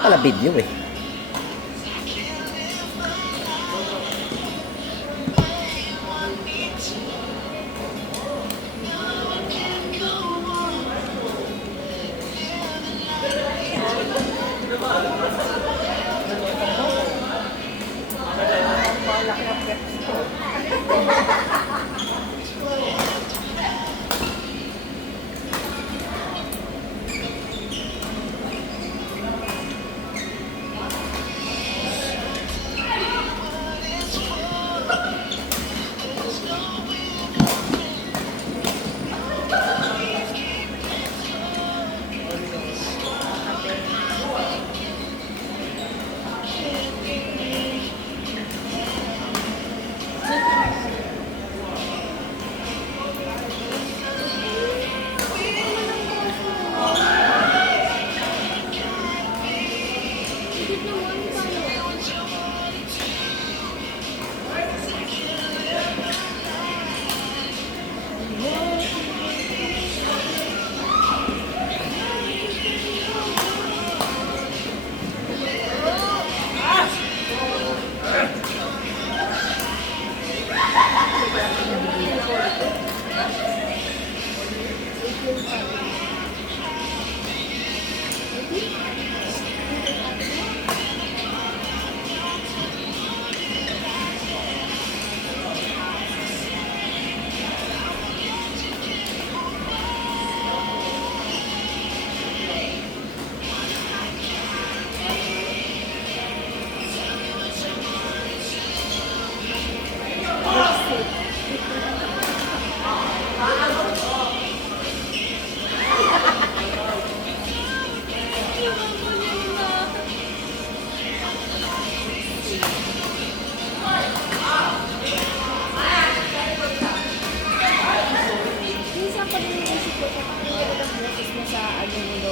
pala video eh.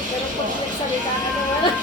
Pero kung nagsalita ka naman,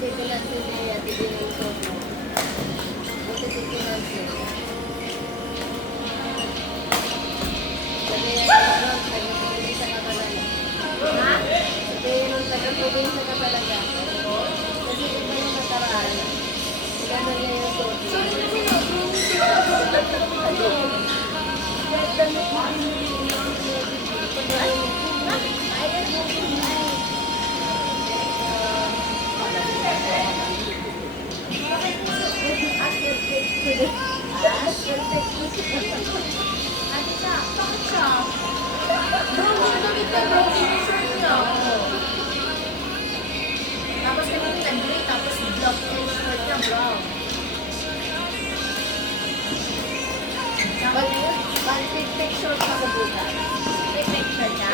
Baby Nancy niya, Baby Nancy. Buti Baby Nancy. Sabi niya, taga-probinsya ka talaga. Ha? Sabi niya nung taga-probinsya ka talaga. Kasi iba yung nakaraan. Gano'n niya yung suot. Ate siya, bakit siya? Bro, damit ka bro, t-shirt niya. Tapos kanina gray, tapos black yung shirt niya, brown. Pag-pick short ako bukas. May picture niya.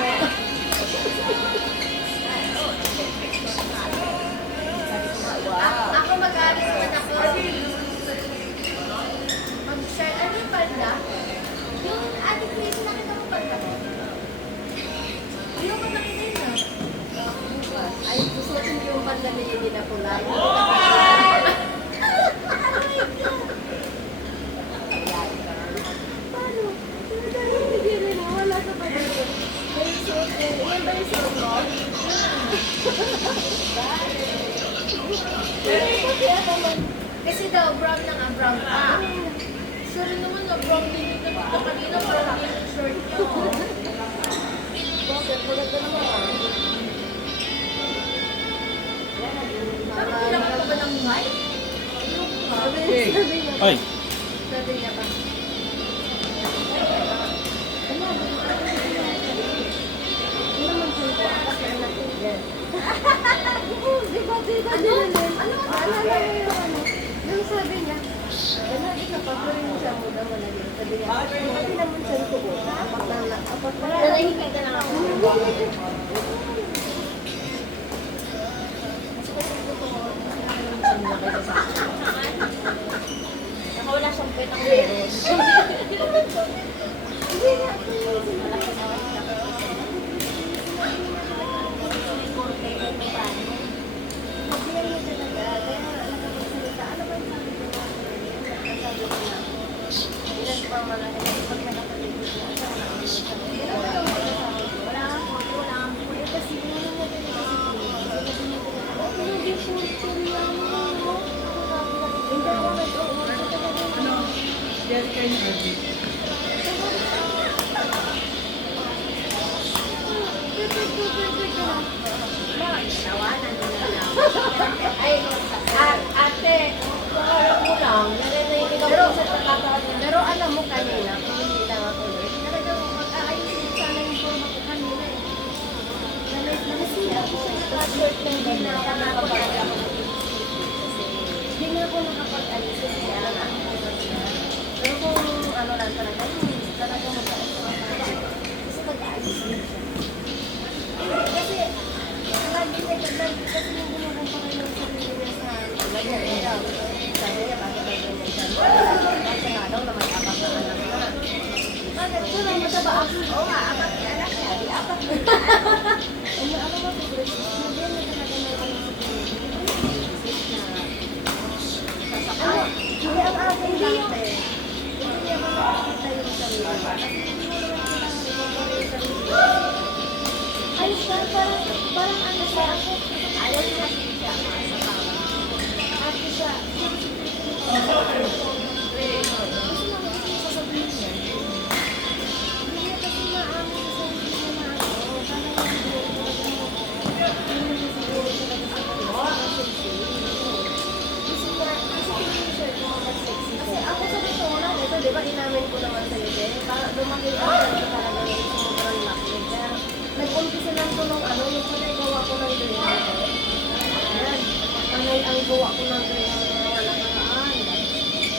Ako mag-aalis naman ako. Mag-share, ano yung panda? Yung ate Chris, nakita mo panda mo? Ayoko nakita yun ah. Ay, susuotin ko yung banda ni Hindi na pula. Paano? Hindi rin. Wala sa banda. May suot eh. Ilan ba yung suot mo? Kaya naman. Kasi daw, brown na nga, brown pa. Sorry naman na, brown din yung damit ko kanina, brown din yung shirt niya. Bakit? Maganda naman ah. Parang kailangan ka ba ng white? Sabi niya. Ay, Sabi niya pa. Yung sabi niya, ganun ka pa, pero yung siya mo daw na yun. Sabi niya, hindi naman siya ko. Apat na. Nanahimik ka lang ako. Nakawala siyang pwet ang meron. Hindi nga ako yun. Sabihan niya talaga, kaya nakapagsalita. Ano ba yung sabi ko na? Sabi ko na, ilan pa malaki pag nakapagsalita niya. Wala nga po, wala nga po. Kasi yun nga talaga si Hindi ako Tawanan nila lang. Ay, ate, kung alam mo lang, narinig ako sa pagkakaroon niya. Pero alam mo kanina, kung hindi lang ako ulit, talagang mag-aayusin sana yung forma ko kanina eh. Nasira ko sa password na hindi na ako nakapag-alis. Hindi na ako nakapag-alis kasi ano na. Pero kung ano lang talaga, talagang mag-aayos ko talaga. Kasi mag-aayos din siya. Kasi, lagi kasi yung gumagong pa kayo sa sarili niya sa ganyan. Sabi niya, bakit ba ganyan siya? Kasi nga daw na may apat na anak na. Bakit? Wala mataba ako. Oo nga, apat na anak niya. Di apat na. Ano ako ba? Nagyan na talaga na ako. Hindi ang akin lang, te. Hindi niya ba nakikita yung sarili? Kasi hindi mo naman kailangan yung sarili. Ay, siya, parang ano siya ako. Ayaw niya siya. Ate siya. Gusto naman kasi sasabihin niya. Hindi niya kasi maamin sa sarili niya na ako. Parang hindi niya siguro talaga sa sexy. Gusto niya, kasi tingin siya kung mas sexy. Kasi ako sa totoo lang, ito di ba inamin ko naman sa'yo din. Parang lumaki ako sa talaga yung sobrang laki. Kaya nag-umpisa lang ko nung ano, yung panay gawa ko ng green. Ayan, panay ang gawa ko ng green ng mga nakaraan.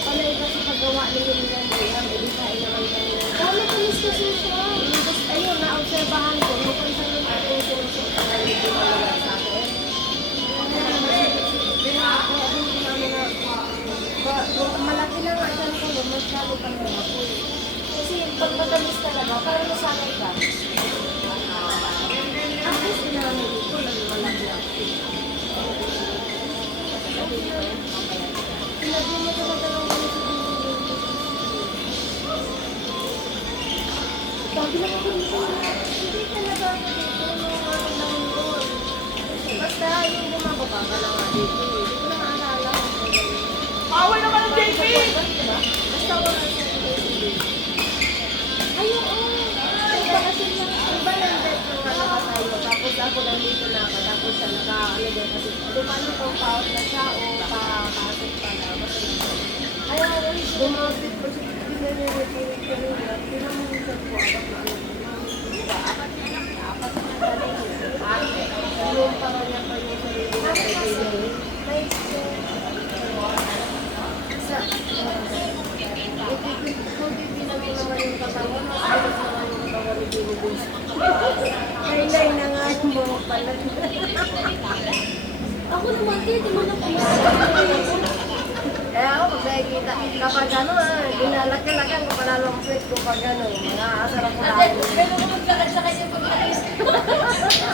Panay kasi paggawa ni Linda ng green, hindi kain naman kami. Kala kamis kasi siya. Tapos ayun, naobserbahan ko, nung kung saan yung ating sinusunod na hindi malaga sa akin. Malaki na nga siya ko, mas lalo kang lumaki. Kasi pag matamis talaga, parang nasanay ka. At least inamin ko, nang malaki ako. ka na nga dito. Hindi ko na naalala. Away naman ng JP! Basta wala siya ay, oo. Iba kasi yung iba lang dahil yung tayo. Tapos ako nandito na ako. Tapos siya naka-ano din kasi dumano pang paot na siya o pakasok pa na. Ayaw, dumapit pa siya. Pinangyayari ko rin kanina. Pinamuntan ko. Apat na lang. Apat na galing niya. Ate. Yung parang niya pa yung sarili na kaibigan. May sa naman yung katawan, mas naman yung katawan ni Binibis. Kailay na nga yung mga palag. Ako naman, hindi mo na kaya ako, pag nakikita, kapag ano, ginalaki-lakan ko pala lang sweet ko pag ano, nakaasar ako lang. Pero kung maglakad sa kanya pag-alis.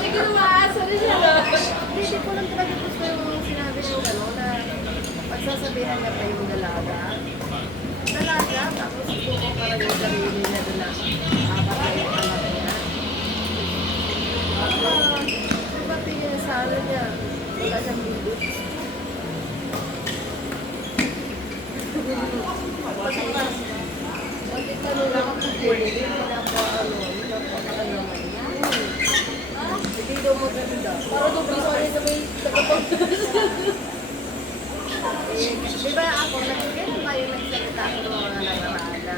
Siguro maasar siya. Hindi ko lang talaga gusto yung sinabi niyo gano'n na pagsasabihan niya pa yung dalaga. Dalaga, tapos gusto ko parang yung sarili niya doon na apat na yung anak niya. Diba tingin sa ano niya, wala siyang bibig. Bakit ano lang ako pili, hindi na ako ano, hindi na ako naman. Hindi daw maganda. Para doon pa sa may tagapag. Di ba ako, ganun ba yung nagsalita ko ng mga nakaraan na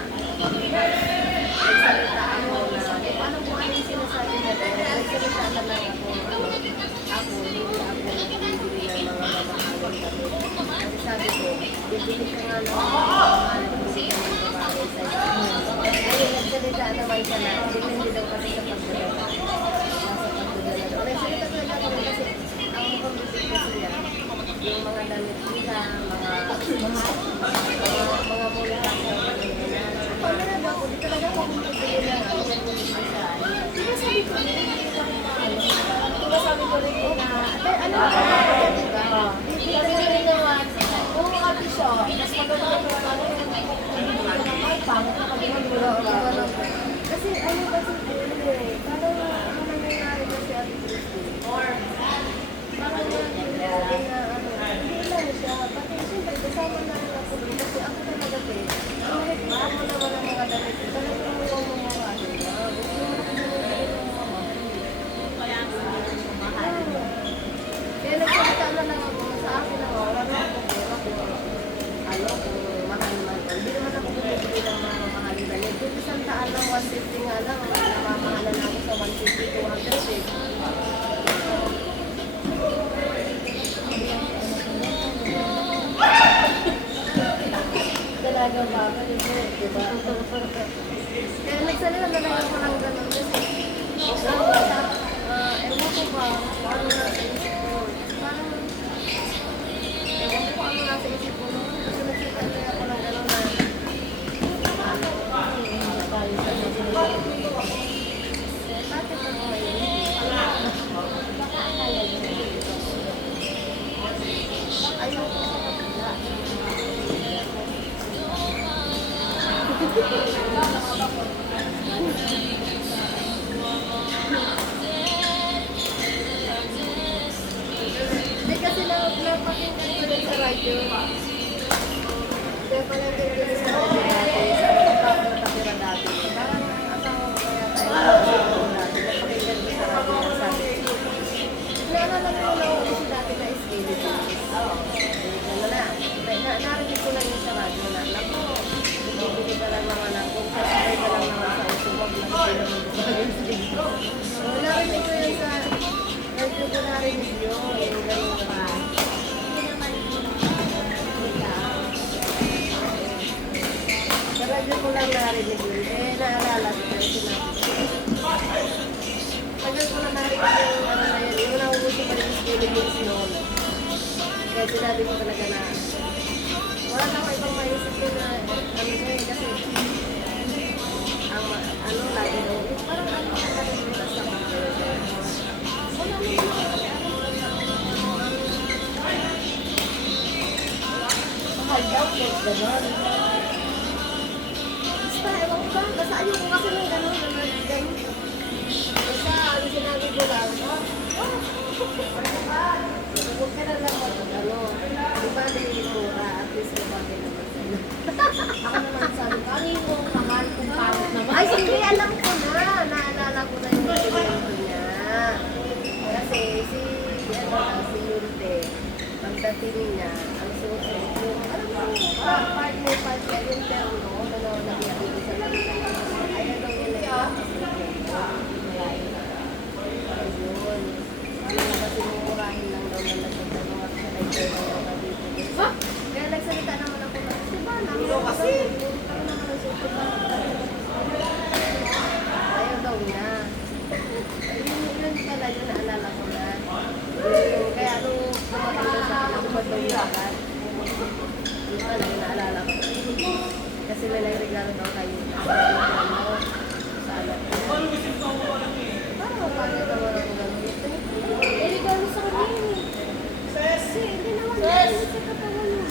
nagsalita ako na paano kung ano yung sinasabi niya pero nagsalita ka lang ako hindi ako nagbibili ng mga mamahaling kami. Kasi sabi ko, bibili ka nga ng mga mamahaling bibili ka ng babae sa iyo. Ayun, nagsalita naman siya na depende daw kasi sa pagdadala. Nasa pagdadala daw. Nagsalita talaga ako kasi ang mukhang bibig kasi niya yung mga damit nila, mga muli lang yung kanina. Paano na ba ako? Di talaga ako bumibili na ako ng muli sa sinasabi ko rin, sinasabi ko rin na, ano ba? Hindi rin naman. Oo, ate siya. Mas maganda ko na ano yung ay, pangit na kagawa. Kasi ano kasi parang ano nangyayari kasi Ate Christine? Parang hindi lang siya. Pati siyempre, kasama na rin ako doon. Kasi ako talaga ang nakikita mo naman ang mga damit. Talagang mukhang mamahali na. Kaya nagsalita na lang ako sa akin na wala na ako pera kung mahal-mahal ko. Hindi naman ako bumibili ng mga mamahalin na. Kung isang taan lang, 150 nga lang, namamahalan ako sa 150, 200 Dalagang baba, diba? Kaya nagsalita na lang ako ng gano'n kasi ewan ko ba, ano nasa isip ko. Parang, ewan ko ano nasa isip ko. Kasi nagsalita ako ng gano'n na tayo sa bakit ako ngayon? Ayoko sa kapila. Hindi kasi napakinggan ko rin sa radyo. Kaya pala din sa radyo dati. Sa kapag nakatira dati. Parang asawa ko kaya tayo dati. Napakinggan ko sa radyo na sabi. Naalala ko na uso dati na skeleton. Ano na, narinig ko lang yun sa radyo na, naku, bibili ka lang naman ng kung sasabay ka lang naman sa uso, wag lang sila mag-skeleton. Narinig ko yun sa radyo ko narinig yun, yung gano'n na. Sa radyo ko lang narinig yun, naalala ko yung sinabi ko. Tagal ko na narinig yung ano na yun, yung nauuso pa yung skeleton noon. Kaya sinabi ko talaga na wala na ako ibang maisip ko na ano yun kasi ang ano lagi daw parang ano ka na rin sa mga wala Mahal daw po, gano'n. basta ewan ko ba basta ayoko kasi nung gano'n na gano'n basta ano sinabi ko lang huwag ka na Ako naman sabi, kanino mahal kung pangit naman. Ay, hindi, alam ko na. Naalala ko na yung kwento niya. Kasi si Yulde, pagdating niya, ang susunod yung, alam mo, partner, yung terno, nabibili sa kanila. Ayaw daw nila ayun. Ayun, kasi mumurahin lang daw na nagsasalong at siya ay terno na nabibili. Kaya nagsalita naman ako na, diba, kasi, ayaw daw niya. Yun pala yun, naalala ko na. Kaya nung dumating daw sa akin, bumad daw yung agad. Yun pala yun, naalala ko. Kasi may nagregalo daw kayo. Sana. Parang mapagod naman ako gano'n. Eh, regalo sa kanya yun eh. Kasi, hindi naman yun. Sa katawan mo.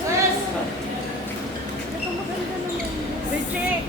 Ito maganda naman yun. Richie!